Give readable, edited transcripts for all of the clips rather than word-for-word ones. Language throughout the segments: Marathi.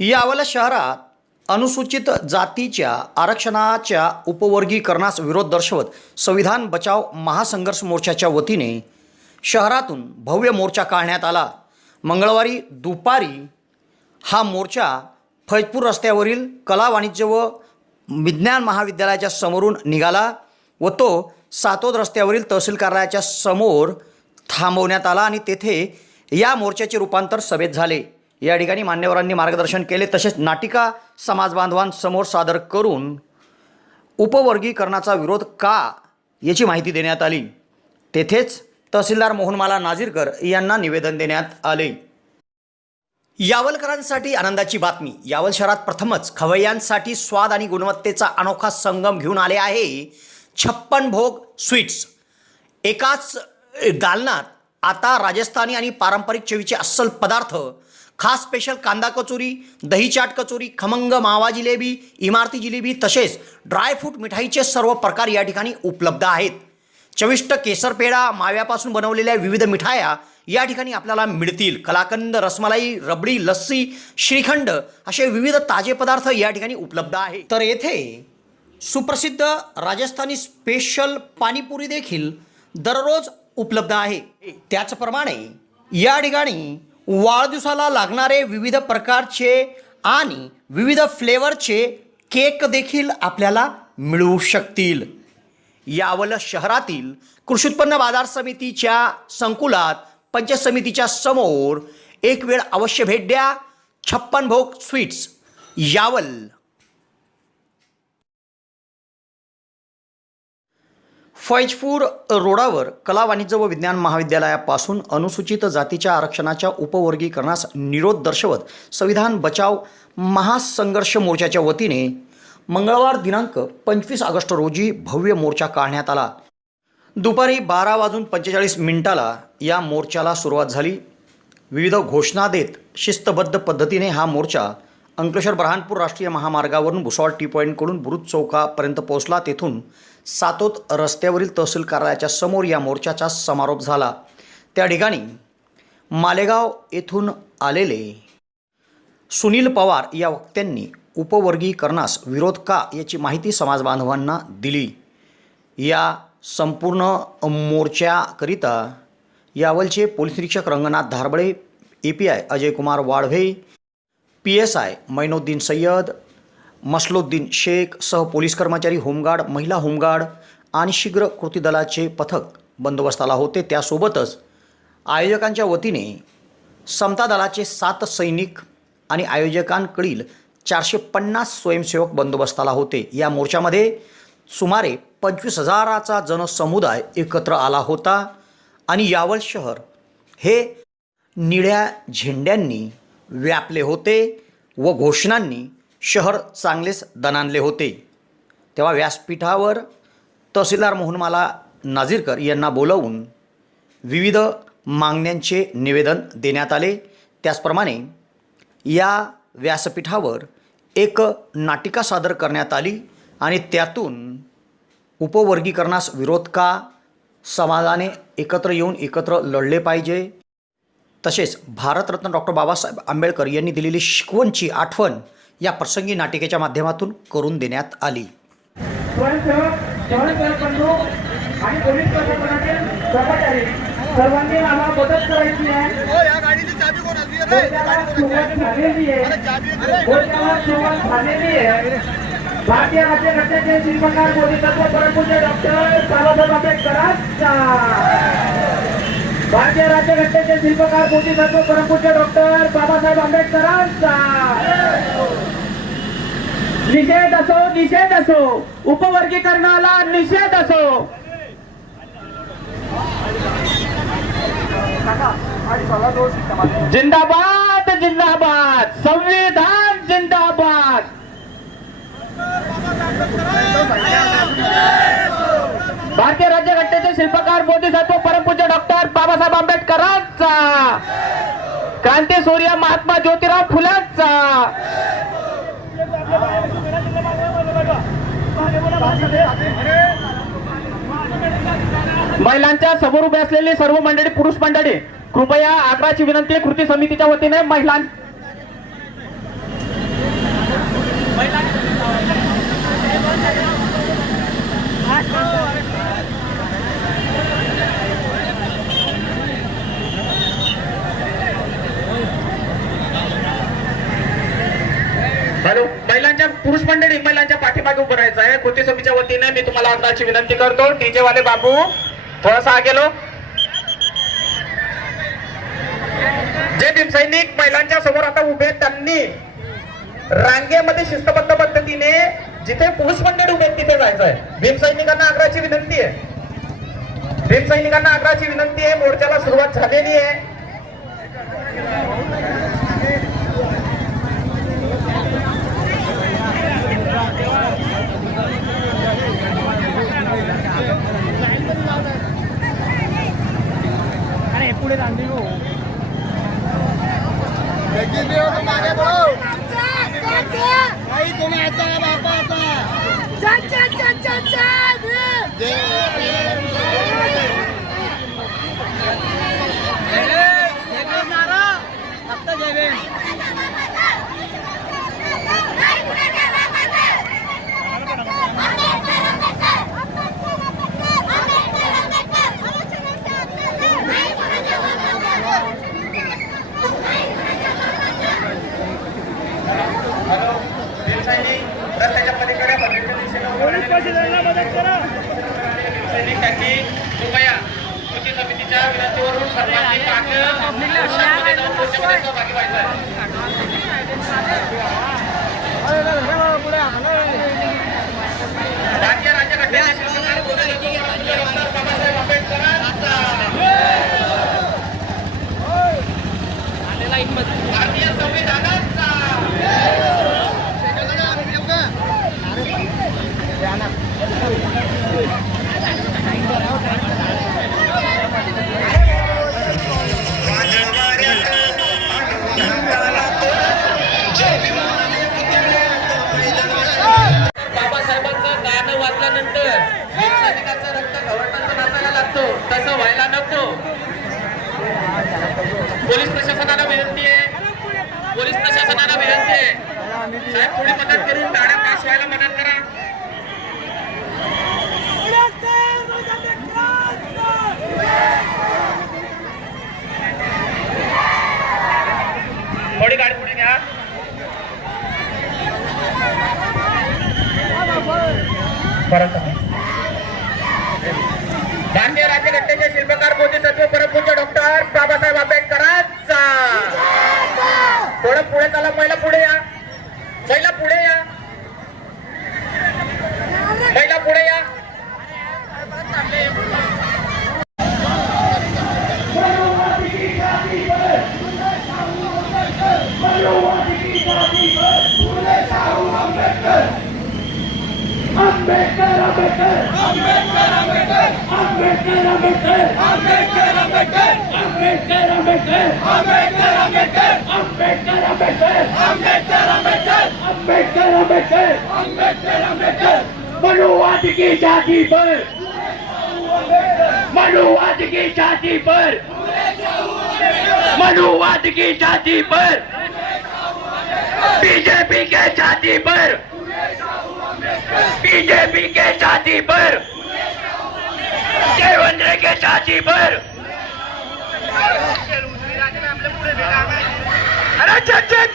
यावल शहरात अनुसूचित जातीच्या आरक्षणाच्या उपवर्गीकरणास विरोध दर्शवत संविधान बचाव महासंघर्ष मोर्चाच्या वतीने शहरातून भव्य मोर्चा काढण्यात आला। मंगळवारी दुपारी हा मोर्चा फैजपूर रस्त्यावरील कला वाणिज्य व विज्ञान महाविद्यालयाच्या समोरून निघाला व तो सातोद रस्त्यावरील तहसील कार्यालयाच्या समोर थांबवण्यात आला आणि तेथे या मोर्चाचे रूपांतर सभेत झाले। या ठिकाणी मान्यवरांनी मार्गदर्शन केले, तसेच नाटिका समाज बांधवांसमोर सादर करून उपवर्गीकरणाचा विरोध का याची माहिती देण्यात आली। तेथेच तहसीलदार मोहनमाला नाझीरकर यांना निवेदन देण्यात आले। यावलकरांसाठी आनंदाची बातमी। यावल शहरात प्रथमच खवय्यांसाठी स्वाद आणि गुणवत्तेचा अनोखा संगम घेऊन आले आहे 56 भोग स्वीट्स। एकाच दालनात आता राजस्थानी आणि पारंपरिक चवीचे अस्सल पदार्थ, खास स्पेशल कांदा कचोरी, दही चाट कचोरी, खमंग मावा जिलेबी, इमारती जिलेबी तसेच ड्रायफ्रूट मिठाईचे सर्व प्रकार या ठिकाणी उपलब्ध आहेत। चविष्ट केसर पेढा, माव्यापासून बनवलेल्या विविध मिठाया या ठिकाणी आपल्याला मिळतील। कलाकंद, रसमलाई, रबडी, लस्सी, श्रीखंड असे विविध ताजे पदार्थ या ठिकाणी उपलब्ध आहेत। तर येथे सुप्रसिद्ध राजस्थानी स्पेशल पाणीपुरी देखील दररोज उपलब्ध आहे। त्याचप्रमाणे या ठिकाणी वाढदिवसाला लागणारे विविध प्रकारचे आणि विविध फ्लेवरचे केक देखील आपल्याला मिळू शकतील। यावल शहरातील कृषी उत्पन्न बाजार समितीच्या संकुलात पंचायत समितीच्या समोर एक वेळ अवश्य भेट द्या। 56 भोग स्वीट्स, यावल। फैजपूर रोडावर कला वाणिज्य व विज्ञान महाविद्यालयापासून अनुसूचित जातीच्या आरक्षणाच्या उपवर्गीकरणास विरोध दर्शवत संविधान बचाव महासंघर्ष मोर्चाच्या वतीने मंगळवार दिनांक 25 ऑगस्ट रोजी भव्य मोर्चा काढण्यात आला। दुपारी 12:45 या मोर्चाला सुरुवात झाली। विविध घोषणा देत शिस्तबद्ध पद्धतीने हा मोर्चा अंकलेश्वर बऱ्हाणपूर राष्ट्रीय महामार्गावरून भुसावळ टी पॉईंटकडून बुरुज चौकापर्यंत पोहोचला। तेथून सातोद रस्त्यावरील तहसील कार्यालयाच्या समोर या मोर्चाचा समारोप झाला। त्या ठिकाणी मालेगाव येथून आलेले सुनील पवार या वक्त्यांनी उपवर्गीकरणास विरोध का याची माहिती समाज बांधवांना दिली। या संपूर्ण मोर्चाकरिता यावलचे पोलीस निरीक्षक रंगनाथ धारबळे, API अजय कुमार वाढवे, PSI मैनुद्दीन सय्यद, मसलोद्दीन शेख सह पोलीस कर्मचारी, होमगार्ड, महिला होमगार्ड आणि शीघ्र कृती दलाचे पथक बंदोबस्ताला होते। त्यासोबतच आयोजकांच्या वतीने समता दलाचे 7 सैनिक आणि आयोजकांकडील 450 स्वयंसेवक बंदोबस्ताला होते। या मोर्चामध्ये सुमारे 25,000चा जनसमुदाय एकत्र आला होता आणि यावल शहर हे निळ्या झेंड्यांनी व्यापले होते व घोषणांनी शहर चांगलेच दणाणले होते। तेव्हा व्यासपीठावर तहसीलदार मोहनमाला नाझीरकर यांना बोलावून विविध मागण्यांचे निवेदन देण्यात आले। त्याचप्रमाणे या व्यासपीठावर एक नाटिका सादर करण्यात आली आणि त्यातून उपवर्गीकरणास विरोध का, समाजाने एकत्र येऊन एकत्र लढले पाहिजे, तसेच भारतरत्न डॉक्टर बाबासाहेब आंबेडकर यांनी दिलेली शिकवणची आठवण या प्रसंगी नाटिकेच्या माध्यमातून करून देण्यात आली। आणि पोलीस प्रशासनातील कर्मचारी सर्वांनी आम्हाला मदत करायची आहे। या गाडीची चाबी कोण असली रे? सुरुवात झालेली आहे। भारतीय राज्यघटनेचे शिल्पकार बोधिसत्व परमपूज्य डॉक्टर बाबासाहेब आंबेडकरांचा, भारतीय राज्यघटनेचे शिल्पकार बोधिसत्व परमपूज्य डॉक्टर बाबासाहेब आंबेडकरांचा निषेध असो, निषेध असो, उपवर्गीकरणाला निषेध असो। जिंदाबाद जिंदाबाद, संविधान जिंदाबाद। भारतीय राज्यघटनेचे शिल्पकार बोधिसत्व परमपूज्य डॉक्टर बाबासाहेब आंबेडकरांचा, क्रांती सूर्य महात्मा ज्योतिराव फुलेंचा, महिलांच्या समोर उभे असलेली सर्व मंडळी, पुरुष मंडळी, कृपया आग्रहाची विनंती, कृती समितीच्या वतीने महिलां हॅलो, महिलांच्या पुरुष मंडळी महिलांच्या पाठीमागे उभं राहायचं आहे. कृती समितीच्या वतीने मी तुम्हाला अंदाची विनंती करतो. डीजे वाले बाबू थोडासा आगे लो. जे भीमसैनिक महिलांच्या समोर आता उभे आहेत त्यांनी रांगेमध्ये शिस्तबद्ध पद्धतीने जिथे पुरुष मंडळी उभे आहेत तिथे जायचं आहे. भीमसैनिकांना आग्रहाची विनंती आहे. भीमसैनिकांना आग्रहाची विनंती आहे. मोर्चाला सुरुवात झालेली आहे. पुढे रांधी हो तुम्ही आता बापा आता जय रस्त्याच्या पलीकडे सैनिक टाकी कृपया कृती समितीच्या विनंतीवरून सर्वांनी सहभागी व्हायचं भारतीय राज्यघटनेचे शिल्पकार डॉक्टर बाबासाहेब आंबेडकरांचा भारतीय संविधानाचा बाबासाहेबांचं गाणं वाचल्यानंतर सैनिकांचं रक्त गव्हर्नमेंटचं नाचायला लागतो, तसं व्हायला नको. पोलीस प्रशासनाला विनंती आहे. पोलीस प्रशासनाला विनंती आहे. साहेब थोडी मदत करून गाड्या पास व्हायला मदत करा. थोडी गाडी पुढे घ्या. भारतीय राज्यघटनेचे शिल्पकार बोधिसत्व परमपूज्य डॉक्टर बाबासाहेब आंबेडकरांचा. थोडं पुढे चला. महिला पुढे या. महिला पुढे या. महिला पुढे या. आंबेडकर आंबेडकर आंबेडकर आंबेडकर आंबेडकर आंबेडकर आंबेडकर आंबेडकर आंबेडकर आंबेडकर आंबेडकर आंबेडकर आंबेडकर आंबेडकर आंबेडकर आंबेडकर आंबेडकर आंबेडकर आंबेडकर मनुवाद की जाति पर मनुवाद की जाति पर मनुवाद की जाति पर बीजेपी के जाति पर बीजेपी के जाति पर देवेंद्र के जाति पर अरे चल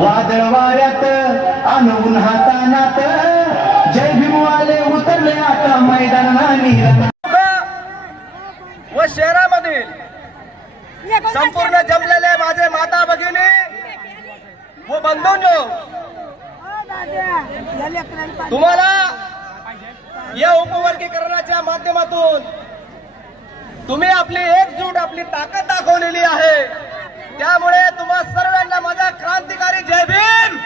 वादळ वाऱ्यात अन उन्हातानात जय भीमवाले उतरले आता मैदानात व शहरामधील संपूर्ण जमलेले माझे माता भगिनी व बंधूंनो, तुम्हाला या उपवर्गीकरणाच्या माध्यमातून तुम्ही आपली एकजूट, आपली ताकद दाखवलेली आहे. त्यामुळे तुम्हा सर्वांना माझा क्रांतिकारी जय भीम.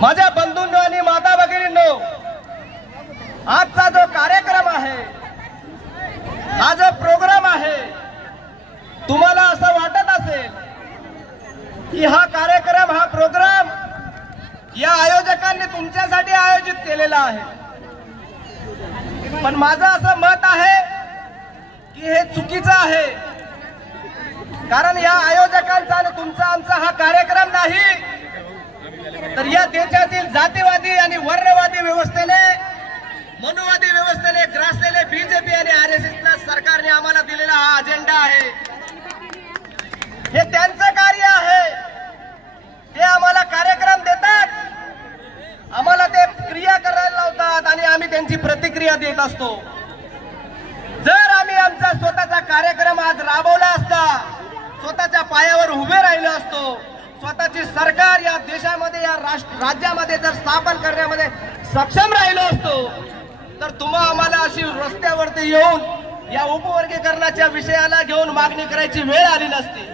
माझ्या बंधूंनो आणि माता भगिनींनो, आजचा जो कार्यक्रम आहे, हा जो प्रोग्राम आहे, तुम्हाला असं वाटत असेल की हा कार्यक्रम, हा प्रोग्राम या आयोजकांनी तुमच्यासाठी आयोजित केलेला आहे. पण माझं असं मत आहे की हे चुकीचं आहे. कारण या आयोजकांचा आणि तुमचा आमचा हा कार्यक्रम नाही, तर या देशातील जातीवादी आणि वर्णवादी व्यवस्थेने, मनुवादी व्यवस्थेने ग्रासलेले बीजेपी आणि आरएसएसच्या सरकारने आम्हाला दिलेला हा अजेंडा आहे. हे त्यांचं कार्य आहे. ते आम्हाला कार्यक्रम देतात, आम्हाला ते क्रिया करायला लावतात आणि आम्ही त्यांची प्रतिक्रिया देत असतो. जर आम्ही आमचा स्वतःचा कार्यक्रम आज राबवला असता, स्वतःच्या पायावर उभे राहिलो असतो, स्वतःची सरकार या देशामध्ये, या राज्यामध्ये जर स्थापन करण्यामध्ये सक्षम राहिलो असतो, तर तुम्हा आम्हाला अशी रस्त्यावरती येऊन या उपवर्गीकरणाच्या विषयाला घेऊन मागणी करायची वेळ आली नसती.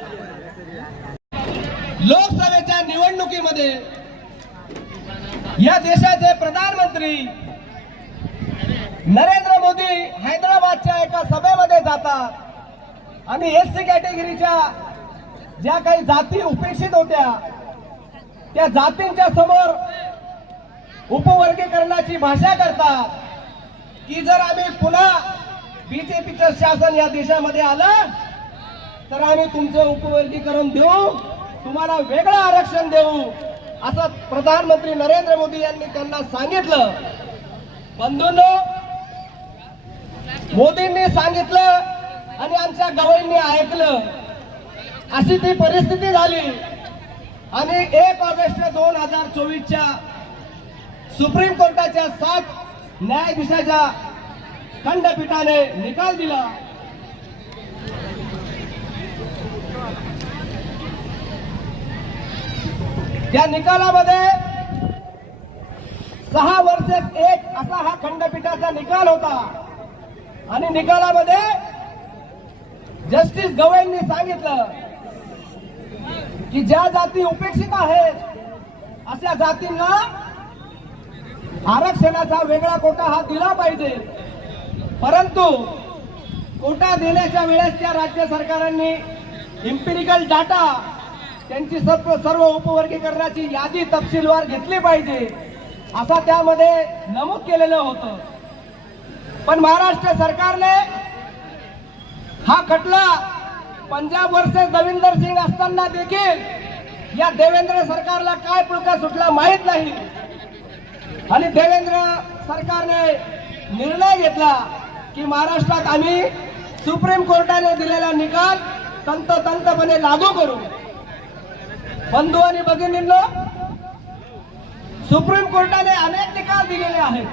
लोकसभेच्या निवडणुकीमध्ये या देशाचे प्रधानमंत्री नरेंद्र मोदी हैदराबादच्या एका सभेमध्ये जातात आणि एससी कॅटेगरीच्या ज्या काही जाती उपेक्षित होत्या, त्या जातींच्या समोर उपवर्गीकरणाची भाषा करतात की जर आम्ही पुन्हा बीजेपीचं शासन या देशामध्ये आलं तर आम्ही तुमचं उपवर्गीकरण देऊ, तुम्हाला वेगळं आरक्षण देऊ, असं प्रधानमंत्री नरेंद्र मोदी यांनी त्यांना सांगितलं. बंधूंनो, मोदींनी सांगितलं आणि आमच्या गवईंनी ऐकलं, अशी ती परिस्थिती झाली. आणि 1 ऑगस्ट 2024च्या सुप्रीम कोर्टाच्या 7 न्यायाधीशाच्या खंडपीठाने निकाल दिला. त्या निकालामध्ये 6 वर्सेस 1 असा हा खंडपीठाचा निकाल होता. आणि निकालामध्ये जस्टिस गवईंनी सांगितलं की ज्या जाती उपेक्षित आहेत अशा जातींना आरक्षणाचा वेगळा कोटा हा दिला पाहिजे. परंतु कोटा देण्याच्या वेळेस त्या राज्य सरकारांनी इम्पिरिकल डाटा, त्यांची सर्व उपवर्गीकरणाची यादी तपशीलवार घेतली पाहिजे असा त्यामध्ये नमूद केलेलं होतं. पण महाराष्ट्र सरकारने हा खटला पंजाब वर्सेस दविंदर सिंग असताना देखील या देवेंद्र सरकारला काय पुळका सुटला माहित नाही. आणि देवेंद्र सरकारने निर्णय घेतला की महाराष्ट्रात आम्ही सुप्रीम कोर्टाने दिलेला निकाल तंतोतंतपणे लागू करू. बंधू आणि भगिनींनो, सुप्रीम कोर्टाने अनेक निकाल दिलेले आहेत.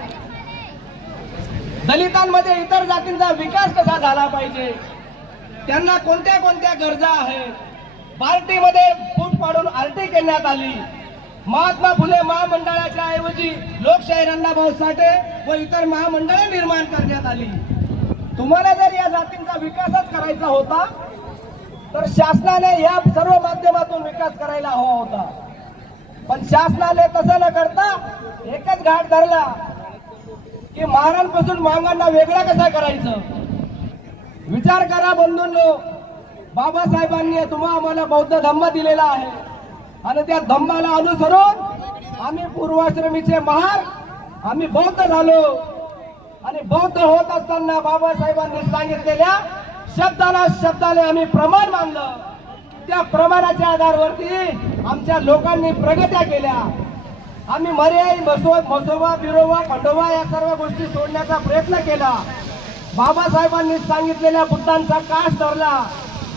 दलितांमध्ये इतर जातींचा विकास कसा झाला पाहिजे, त्यांना कोणत्या कोणत्या गरजा आहेत, पार्टीमध्ये फूट पाडून आरटी करण्यात आली. महात्मा फुले महामंडळाच्या ऐवजी लोकशाही अण्णाभाऊ साठे व इतर महामंडळे निर्माण करण्यात आली. तुम्हाला जर या जातींचा विकासच करायचा होता तर शासनाने या सर्व माध्यमातून विकास करायला हवा होता. पण शासनाने तसं न करता एकच घाट धरला की महारांपासून मागांना वेगळा कसा करायचं. विचार करा बंधूंनो, बाबासाहेबांनी तुम्हा आम्हाला बौद्ध धम्म दिलेला आहे आणि त्या धम्माला अनुसरून आम्ही पूर्वाश्रमीचे महार, आम्ही बौद्ध झालो. आणि बौद्ध होत असताना बाबासाहेबांनी सांगितलेल्या शब्दाला शब्दाने आम्ही प्रमाण मानलं. त्या प्रमाणाच्या आधारावरती आमच्या लोकांनी प्रगत्या केल्या. आम्ही मर्याई, मसोबा, बिरोबा, खंडोबा या सर्व गोष्टी सोडण्याचा प्रयत्न केला. बाबासाहेबांनी सांगितलेल्या बुद्धांचा कास धरला.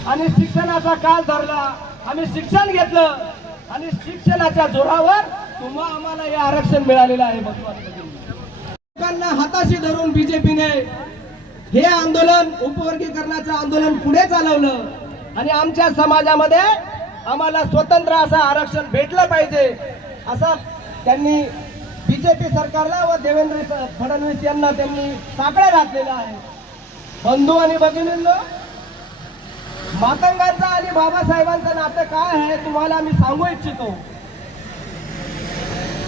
आणि शिक्षणाचा काळ धरला. आम्ही शिक्षण घेतलं आणि शिक्षणाच्या जोरावर आम्हाला हे आरक्षण मिळालेलं आहे. लोकांना हाताशी धरून बीजेपीने हे आंदोलन, उपवर्गीकरणाचं आंदोलन पुढे चालवलं आणि आमच्या समाजामध्ये आम्हाला स्वतंत्र असं आरक्षण भेटलं पाहिजे असं त्यांनी बीजेपी सरकारला व देवेंद्र फडणवीस यांना त्यांनी साकडं घातलेलं आहे. बंधू आणि भगिनींनो, मातंगांचं आणि बाबासाहेबांचं नातं काय आहे तुम्हाला मी सांगू इच्छितो.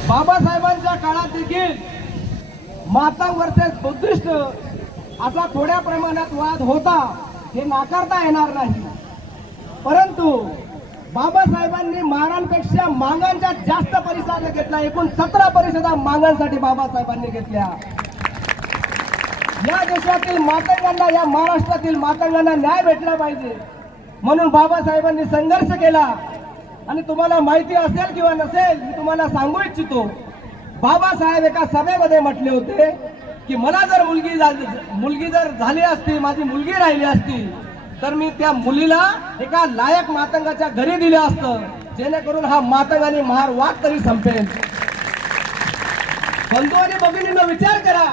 बाबासाहेबांच्या काळात देखील मातंग वर्सेस बुद्धिस्ट असा थोड्या प्रमाणात वाद होता, हे नाकारता येणार नाही. परंतु बाबासाहेबांनी महारांपेक्षा मागांच्या जास्त परिषदा घेतल्या. एकूण 17 परिषदा मागांसाठी बाबासाहेबांनी घेतल्या. या देशातील मातंगांना, या महाराष्ट्रातील मातंगांना न्याय भेटला पाहिजे म्हणून बाबासाहेबांनी संघर्ष केला. आणि तुम्हाला माहिती असेल किंवा नसेल, मी तुम्हाला सांगू इच्छितो, बाबासाहेब एका सभेमध्ये म्हटले होते की मला जर मुलगी जर झाली असती, माझी मुलगी राहिली असती, तर मी त्या मुलीला एका लायक मातंगाच्या घरी दिलं असतं, जेणेकरून हा मातंग आणि महार वाद तरी संपेल. बंधू आणि भगिनींनो, विचार करा,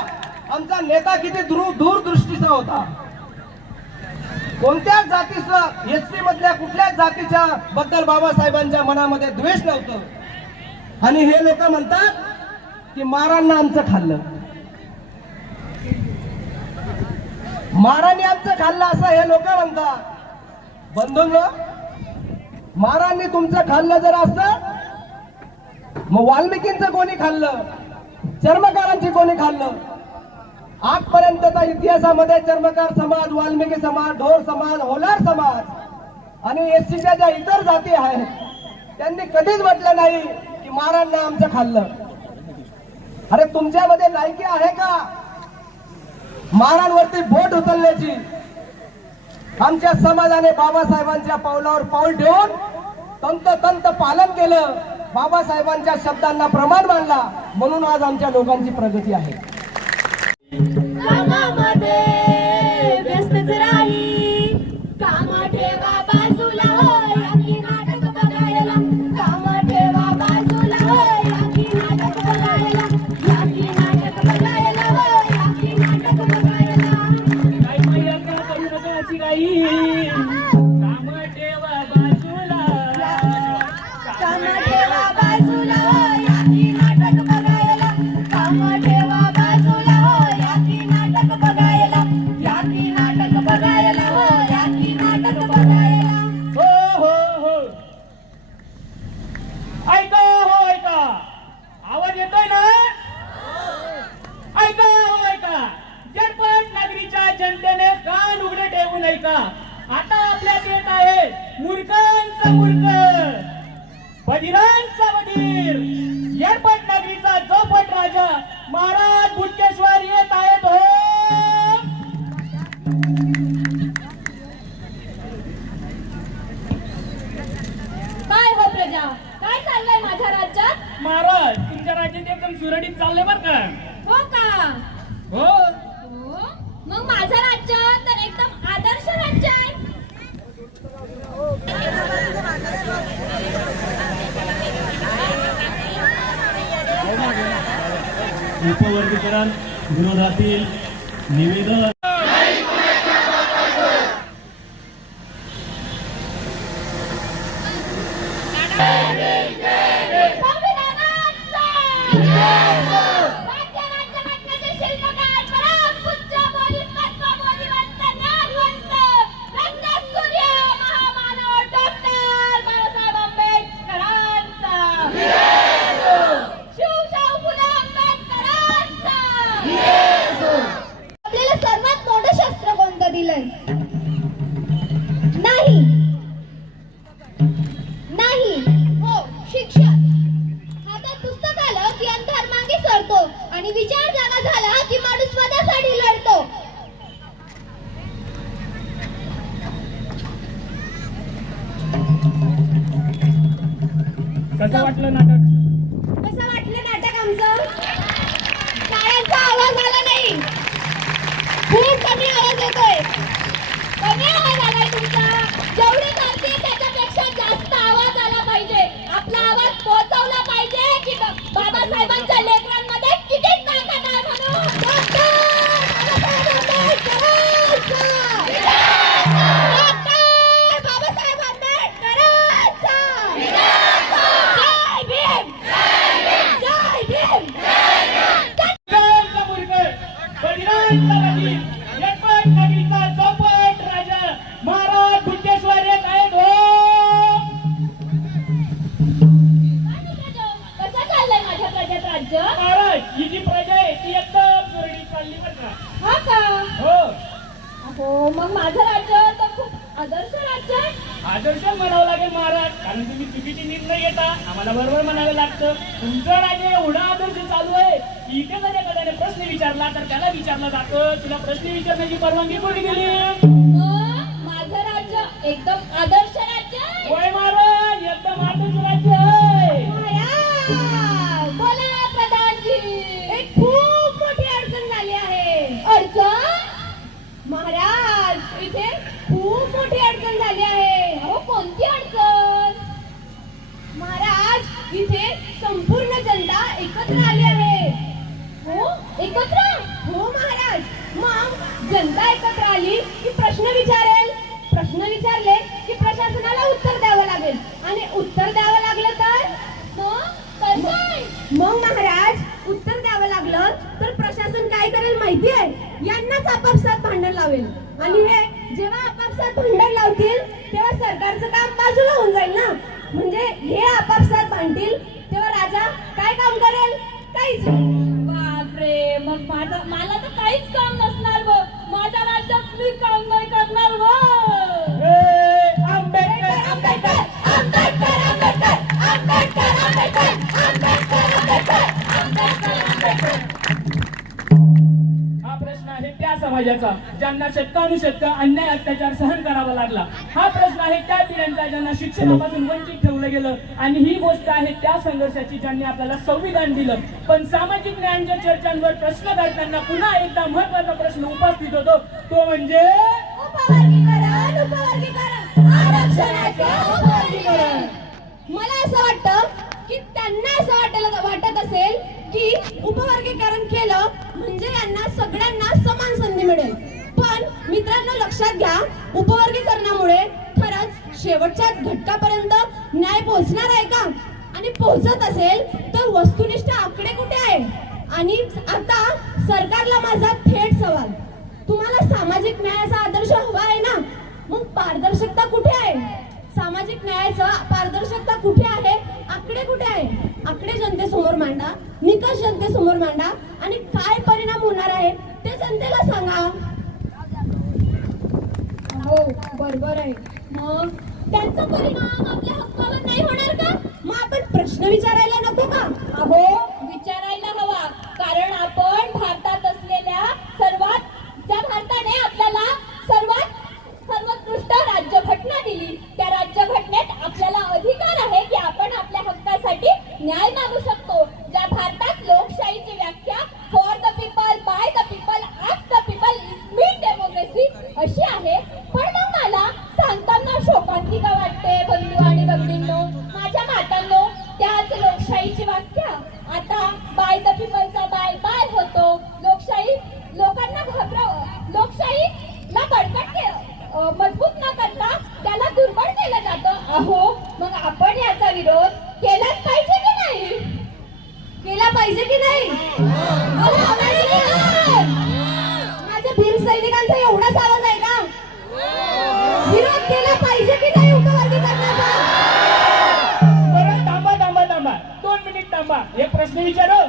आमचा नेता किती दूरदृष्टीचा होता. कोणत्याच जातीचं, एसटी मधल्या कुठल्याच जातीच्या बद्दल बाबासाहेबांच्या मनामध्ये द्वेष नव्हतं. आणि हे लोक म्हणतात की महारांना आमचं खाल्लं, महारांनी आमचं खाल्लं असं हे लोक म्हणतात. बंधूंनो, महारांनी तुमचं खाल्लं जर असं, मग वाल्मिकींचं कोणी खाल्लं, चर्मकारांची कोणी खाल्लं? आजपर्यंत इतिहासामध्ये चर्मकार समाज, वाल्मिकी समाज, ढोर समाज, होलार समाज आणि एसटीच्या ज्या इतर जाती आहेत त्यांनी कधीच म्हटलं नाही की महारांना आमचं खाल्लं. अरे तुमच्यामध्ये लायकी आहे का महारांवरती बोट उचलण्याची? आमच्या समाजाने बाबासाहेबांच्या पावलावर पाऊल ठेवून तंतोतंत पालन केलं, बाबासाहेबांच्या शब्दांना प्रमाण मानला, म्हणून आज आमच्या लोकांची प्रगती आहे. कामामध्ये व्यस्तच राही, काम ठेवा बाजूला, याकी नाटक बघायला. काम ठेवा बाजूला, याकी नाटक बघायला, याकी नाटक बघायला, याकी नाटक बघायला. काही महिला करू नका अशी काही, काम ठेवा बाजूला, काम ठेवा बाजूला, याकी नाटक बघायला. काम ठेवा बाजूला, याकी नाटक बघायला, याकी नाटक बघायला, याकी नाटक बघायला. हो हो हो, ऐका हो ऐका, आवाज येतोय ना? ऐका हो ऐका, झटपट नगरीच्या जनतेने कान उघडे ठेवून ऐका. आता आपल्यात येत आहे मूर्खांचा मूर्ख, बधिरांचा बधीर, झटपट नगरीचा चौपट राजा महाराज बुटकेश्वर येत आहेत हो. काय हो प्रजा, काय चाललंय माझ्या राज्यात? महाराज तुमच्या राज्यात एकदम सुरळीत चाललंय बर का? हो का? हो. हो, मग माझं राज्य तर एकदम आदर्श राज्य आहे. उपवर्गीकरण विरोधातील निवेदन. राज्यघटनेचे शिल्पकार परमपूज्य बोधिसत्व बोधिवंत ज्ञानवंत रत्नसूर्य महामानव डॉक्टर बाबासाहेब आंबेडकरांचा, शिवशाहू फुले आंबेडकरांचा. आपल्याला सर्वात मोठं शस्त्र कोणतं दिलंय? नाही नाही, हो, शिक्षण. हातात पुस्तक आलं की अंधार मागे सरतो आणि विचार जागा झाला की माणूस स्वतःसाठी लढतो. कसं वाटलं नाटक? कसं वाटलं नाटक आमचं? टाळ्यांचा आवाज आला नाही, खूप कमी आवाज येतोय. कमी आवाज आलाय तुमचा. माझं राज्य तर खूप आदर्श राज्य आहे. आदर्श म्हणावं लागेल महाराज, कारण तुम्ही चुकीचे निर्णय घेता, आम्हाला बरोबर म्हणावं लागतं. तुमचं राज्य एवढा आदर्श चालू आहे की इथे जर एखाद्याने प्रश्न विचारला तर त्याला विचारलं जातं तुला प्रश्न विचारण्याची परवानगी कोणी दिली? माझं राज्य एकदम आदर्श राज्य आहे. होय महाराज, एकदम आदर्श राज्य आहे. महाराज, बोला प्रधानजी. एक खूप मोठी अडचण झाली आहे. अडचण? महाराज, इथे खूप मोठी अडचण झाली आहे. अहो, कोणती अडचण? महाराज, इथे संपूर्ण जनता एकत्र आली आहे. हो, एकत्र? हो महाराज. मग जनता एकत्र आली की प्रश्न विचारेल, प्रश्न विचारले की प्रशासनाला उत्तर द्यावं लागेल, आणि उत्तर द्यावं लागलं तर काय? मग महाराज, उत्तर द्यावं लागलं तर प्रशासन काय करेल माहिती आहे? यांनाच आपापसात भांडण लावेल, आणि हे जेव्हा आपापसात भांडण लावतील तेव्हा सरकारचं काम बाजूला होऊन जाईल ना. म्हणजे हे आपापसात भांडतील तेव्हा राजा काय काम करेल? काहीच. बापरे, मग मला तर काहीच काम नसणार व माझ्या राज्यात मी काम नाही करणार व. आंबेडकर आंबेडकर आंबेडकर आंबेडकर आंबेडकर आंबेडकर आंबेडकर आंबेडकर. हा प्रश्न आहे त्या समाजाचा ज्यांना शतकानुशतक अन्याय अत्याचार सहन करावा लागला. हा प्रश्न आहे त्या पिढ्यांचा ज्यांना शिक्षणापासून वंचित ठेवलं गेलं, आणि ही गोष्ट आहे त्या संघर्षाची ज्यांनी आपल्याला संविधान दिलं. पण सामाजिक न्यायाच्या चर्चांवर प्रश्न काढताना पुन्हा एकदा महत्वाचा प्रश्न उपस्थित होतो, तो म्हणजे उपवर्गीकरण, उपवर्गीकरण, आरक्षणाचे उपवर्गीकरण. मला असं वाटतं की त्यांना असं वाटत असेल की उपवर्गीकरण केलं म्हणजे यांना सगळ्यांना समान संधी मिळेल. पण मित्रांनो, लक्षात घ्या, उपवर्गीकरणामुळे खरंच शेवटच्या घटकापर्यंत न्याय पोहोचणार आहे का? आणि पोहोचत असेल तर वस्तुनिष्ठ आकडे कुठे आहे? आणि आता सरकारला माझा थेट सवाल, तुम्हाला सामाजिक न्यायाचा आदर्श हवा आहे ना, मग पारदर्शकता कुठे आहे? सामाजिक न्यायाचा पारदर्शकता कुठे आहे? आकडे कुठे आहे? आकडे जनतेसमोर मांडा, निकष जनतेसमोर मांडा, आणि काय परिणाम होणार आहे ते जनतेला सांगा. हो, बरोबर आहे. मग त्यांचा परिणाम आपल्या हक्कावर नाही होणार का? मग आपण प्रश्न विचारायला नको का? अहो, विचारायला हवा, कारण आपण भारतात असलेल्या ज्या भारताने आपल्याला सर्वोत्कृष्ट राज्यघटना दिली, त्या राज्यघटनेत आपल्याला अधिकार आहे की आपण आपल्या हक्कासाठी न्याय मागू शकतो. ज्या भारतात लोकशाहीची व्याख्या for the people, by the people, of the people, mean democracy अशी आहे. पण मग मला सांगताना शोकांतिका वाटते बंधू आणि भगिनींनो, माझ्या मातांनो, त्याच लोकशाहीची व्याख्या आता बाय द पीपलचा बाय बाय होतो. लोकांना लोकशाहीला मजबूत न करता त्याला दुर्बळ केलं जातं. अहो, मग आपण याचा विरोध केलाच पाहिजे की नाही? केला पाहिजे की नाही? माझ्या भीम सैनिकांचा एवढाच आवाज आहे का? विरोध केला पाहिजे की नाही उपवर्गीकरणाचा? बरं, थांबा थांबा थांबा, 2 मिनिट थांबा. एक प्रश्न विचारू,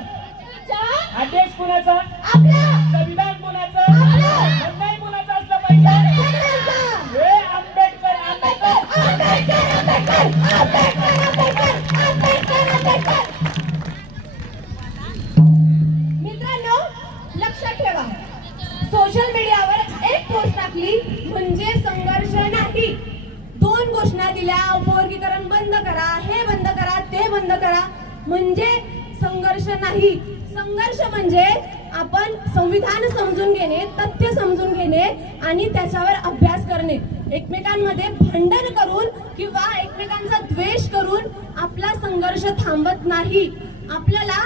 हा देश कुणाचा? आपला. संविधान कुणाचं? अन्याय कुणाचा असला पाहिजे? हे आंबेडकर आंबेडकर आंबेडकर आंबेडकर आंबेडकर आंबेडकर आंबेडकर. मित्रांनो, लक्षात ठेवा, सोशल मीडियावर एक पोस्ट टाकली म्हणजे संघर्ष नाही. 2 घोषणा दिल्या, उपवर्गीकरण बंद करा, हे बंद करा, ते बंद करा, म्हणजे संघर्ष नाही. संघर्ष म्हणजे आपण संविधान समजून घेणे, तथ्य समजून घेणे आणि त्याच्यावर अभ्यास करणे. एकमेकांमध्ये भांडण करून किंवा एकमेकांचा द्वेष करून आपला संघर्ष थांबत नाही. आपल्याला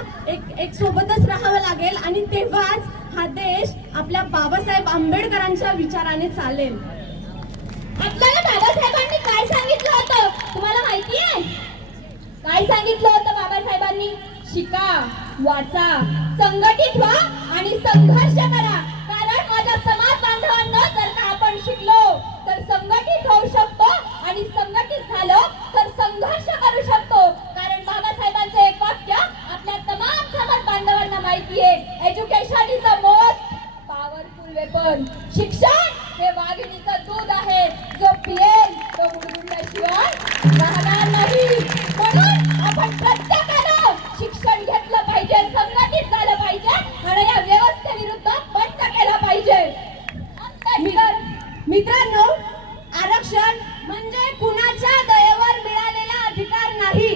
एक सोबतच राहावं लागेल, आणि तेव्हाच हा देश आपल्या बाबासाहेब आंबेडकरांच्या विचाराने चालेल. आपल्याला बाबासाहेबांनी काय सांगितलं होतं तुम्हाला माहिती आहे? काय सांगितलं होतं बाबासाहेबांनी? शिका, वाचा, संघटित व्हा आणि संघर्ष करा. कारण माझ्या समाज बांधवांना, जर का आपण शिकलो तर संघटित होऊ शकतो, आणि संघटित झालो तर संघर्ष करू शकतो. कारण बाबासाहेबांचं एक वाक्य आपल्या तमाम समाज बांधवांना माहिती आहे, education is the most powerful weapon. शिक्षण हे वाघिणीचं आरक्षण राहणार नाही. म्हणून आपण प्रत्येकानं शिक्षण घेतलं पाहिजे, संघटित झालं पाहिजे आणि या व्यवस्थेविरुद्ध बंड केलं पाहिजे. मित्रांनो, आरक्षण म्हणजे कुणाच्या दयेवर मिळालेला अधिकार नाही.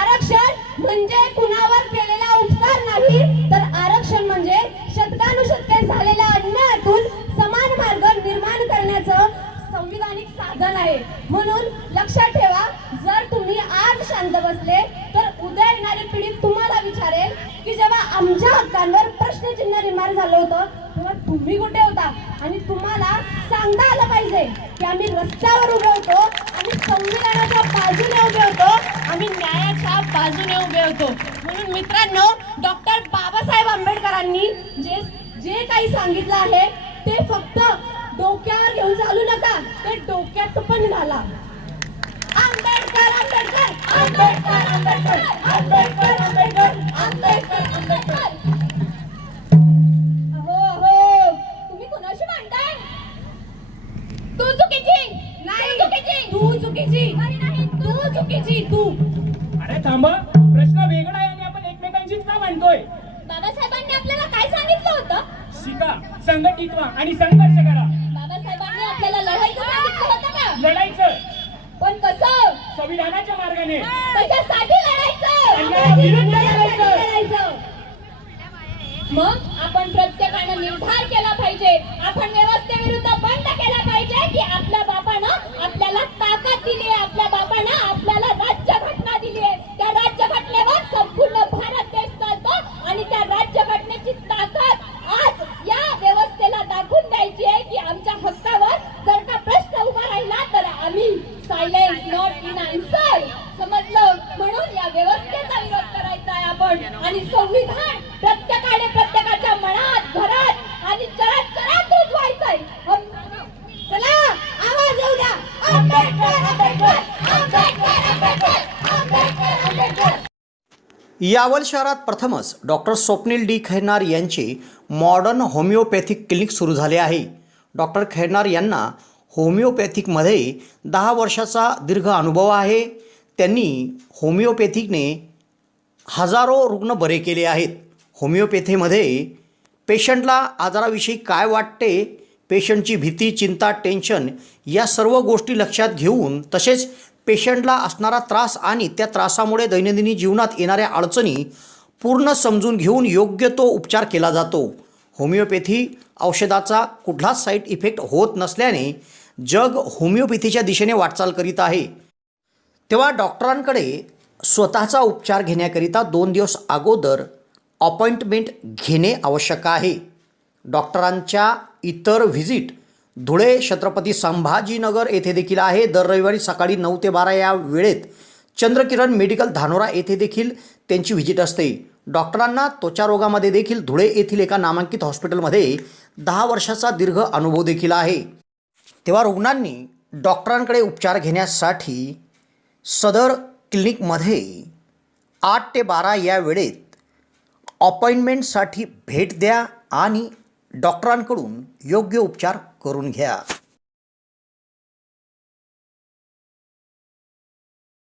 आरक्षण म्हणजे कुणावर केलेला उपकार नाही, तर आरक्षण म्हणजे शतकानुशतके झालेल्या अन्यायातून समान मार्ग निर्माण करण्याचं संविधानिक साधन आहे. म्हणून लक्षात ठेवा, जर तुम्ही आज शांत बसले तर उद्या येणारी पिढी तुम्हाला विचारेल की जेव्हा आमच्या हक्कांवर प्रश्नचिन्ह निर्माण झालं होतं तेव्हा तुम्ही कुठे होता. आणि तुम्हाला सांगता आलं पाहिजे की आम्ही रस्त्यावर उभे होतो, आम्ही संविधानाच्या बाजूने उभे होतो, आम्ही न्यायाच्या बाजूने उभे होतो. म्हणून मित्रांनो, डॉक्टर बाबासाहेब आंबेडकरांनी जे काही सांगितलं आहे ते फक्त डोक्यावर घेऊन चालू नका, ते डोक्यात पण घाला. आंबेडकर आंबेडकर आंबेडकर आंबेडकर आंबेडकर आंबेडकर आंबेडकर आंबेडकर. हो, तुम्ही कोणाशी मांडताय? तू चुकीची नाही, तू चुकीची नाही, तू चुकीची. तू अरे थांबा, प्रश्न वेगळा आहे आणि आपण एकमेकांचीच का म्हणतोय? बाबासाहेबांनी आपल्याला काय सांगितलं होतं? शिका, संघटित व्हा आणि संघर्ष करा. बाबासाहेबांनी आपल्याला लढायचं सांगितलं होतं का? लढायचं, पण कसं? संविधानाच्या मार्गाने. कशासाठी लढायचं? अन्यायाविरुद्ध लढायचं. मग आपण प्रत्येकानं निर्धार केला पाहिजे, आपण व्यवस्थेविरुद्ध बंड केला पाहिजे की आपल्या बापानं आपल्याला ताकद दिली आहे, आपल्या बापानं आपल्याला राज्यघटना दिली आहे. त्या राज्यघटनेवर संपूर्ण भारत देश चालतो आणि त्या राज्यघटनेची ताकद आज या व्यवस्थेला दाखवून द्यायची आहे की आमच्या हक्कावर जर का प्रश्न उभा राहिला तर आम्ही सायलेंट नॉट इन आन्सर. समजलं? म्हणून या व्यवस्थेचा विरोध करायचा आहे आपण. आणि संविधान प्रत्येकाने प्रत्येकाच्या मनात, घरात आणि जगात जगात रुजवायचंय. चला आवाज येऊ द्या. आंबेडकर आंबेडकर आंबेडकर आंबेडकर आंबेडकर आंबेडकर. यावल शहरात प्रथमच डॉक्टर स्वप्नील डी खैरनार यांचे मॉडर्न होमिओपॅथिक क्लिनिक सुरू झाले आहे. डॉक्टर खैरनार यांना होमिओपॅथिकमध्ये 10 वर्षाचा दीर्घ अनुभव आहे. त्यांनी होमिओपॅथिकने हजारो रुग्ण बरे केले आहेत. होमिओपॅथीमध्ये पेशंटला आजाराविषयी काय वाटते, पेशंटची भीती, चिंता, टेन्शन या सर्व गोष्टी लक्षात घेऊन, तसेच पेशंटला असणारा त्रास आणि त्या त्रासामुळे दैनंदिन जीवनात येणाऱ्या अडचणी पूर्ण समजून घेऊन योग्य तो उपचार केला जातो. होमिओपॅथी औषधाचा कुठलाच साईड इफेक्ट होत नसल्याने जग होमिओपॅथीच्या दिशेने वाटचाल करीत आहे. तेव्हा डॉक्टरांकडे स्वतःचा उपचार घेण्याकरिता 2 दिवस अगोदर अपॉइंटमेंट घेणे आवश्यक आहे. डॉक्टरांच्या इतर व्हिजिट धुळे, छत्रपती संभाजीनगर येथे देखील आहे. दर रविवारी सकाळी 9 ते 12 या वेळेत चंद्रकिरण मेडिकल धानोरा येथे देखील त्यांची व्हिजिट असते. डॉक्टरांना त्वचा रोगामध्ये देखील धुळे येथील एका नामांकित हॉस्पिटलमध्ये 10 वर्षाचा दीर्घ अनुभव देखील आहे. तेव्हा रुग्णांनी डॉक्टरांकडे उपचार घेण्यासाठी सदर क्लिनिकमध्ये 8 ते 12 या वेळेत अपॉइंटमेंटसाठी भेट द्या आणि डॉक्टरांकडून योग्य उपचार करून घ्या.